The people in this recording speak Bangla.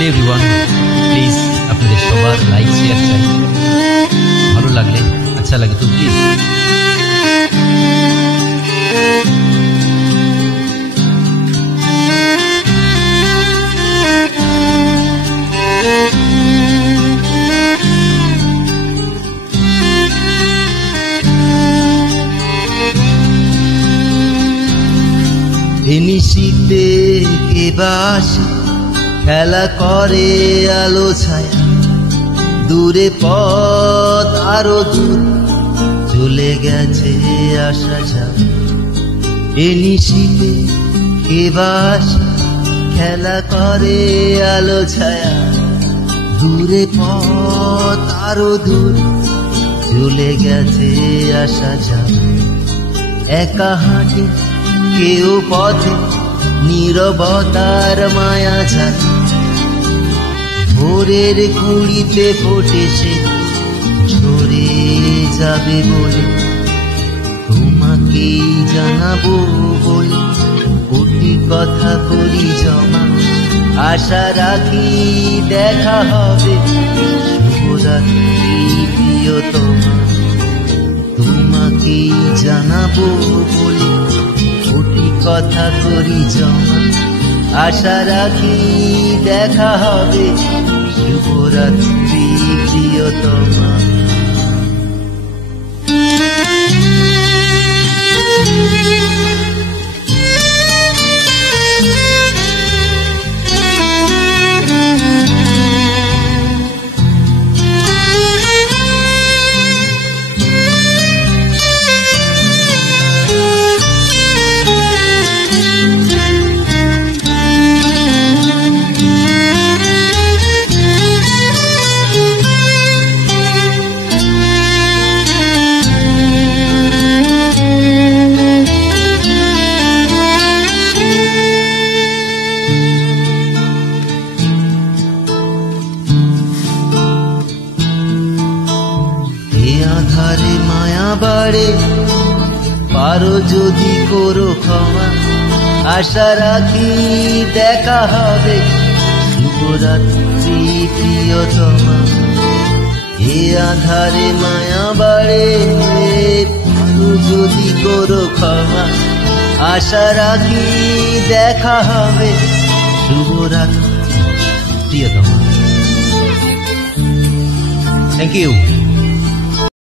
হ্যালো এভরিওয়ান, প্লিজ আপনাদের সবার লাইক শেয়ার চাই। ভালো লাগলে আচ্ছা লাগে তো প্লিজ। নিশীতে কে বাসে খেলা করে আলো ছায়া, দূরে পথ আরো দূর চলে গেছে আসা যাওয়া। এ নিশীতে কে বাসে খেলা করে আলো ছায়া, দূরে পথ আরো দূর চলে গেছে আসা যাওয়া। একা হাঁটে কেউ পথে নীরবতার মায়া ছাড়ে, ভোরের কুড়িতে ফোটে সে ঝরে যাবে বলে, তোমাকেই জানাবো বলে কোটি কথা করি জমা। আশা রাখি দেখা হবে, শুভরাত্রি প্রিয়তমা। তোমাকেই জানাবো বলে কোটি কথা করি জমা। আশা রাখি দেখা হবে, শুভরাত্রি প্রিয়তমা। আধারে মায়া বাড়ে, পারো যদি করো ক্ষমা। আশা রাখি দেখা হবে, শুভরাত্রি প্রিয়তমা। এ আধারে মায়া বাড়ে, পারো যদি করো ক্ষমা। আশা রাখি দেখা হবে, শুভরাত্রি প্রিয়তমা। Thank you.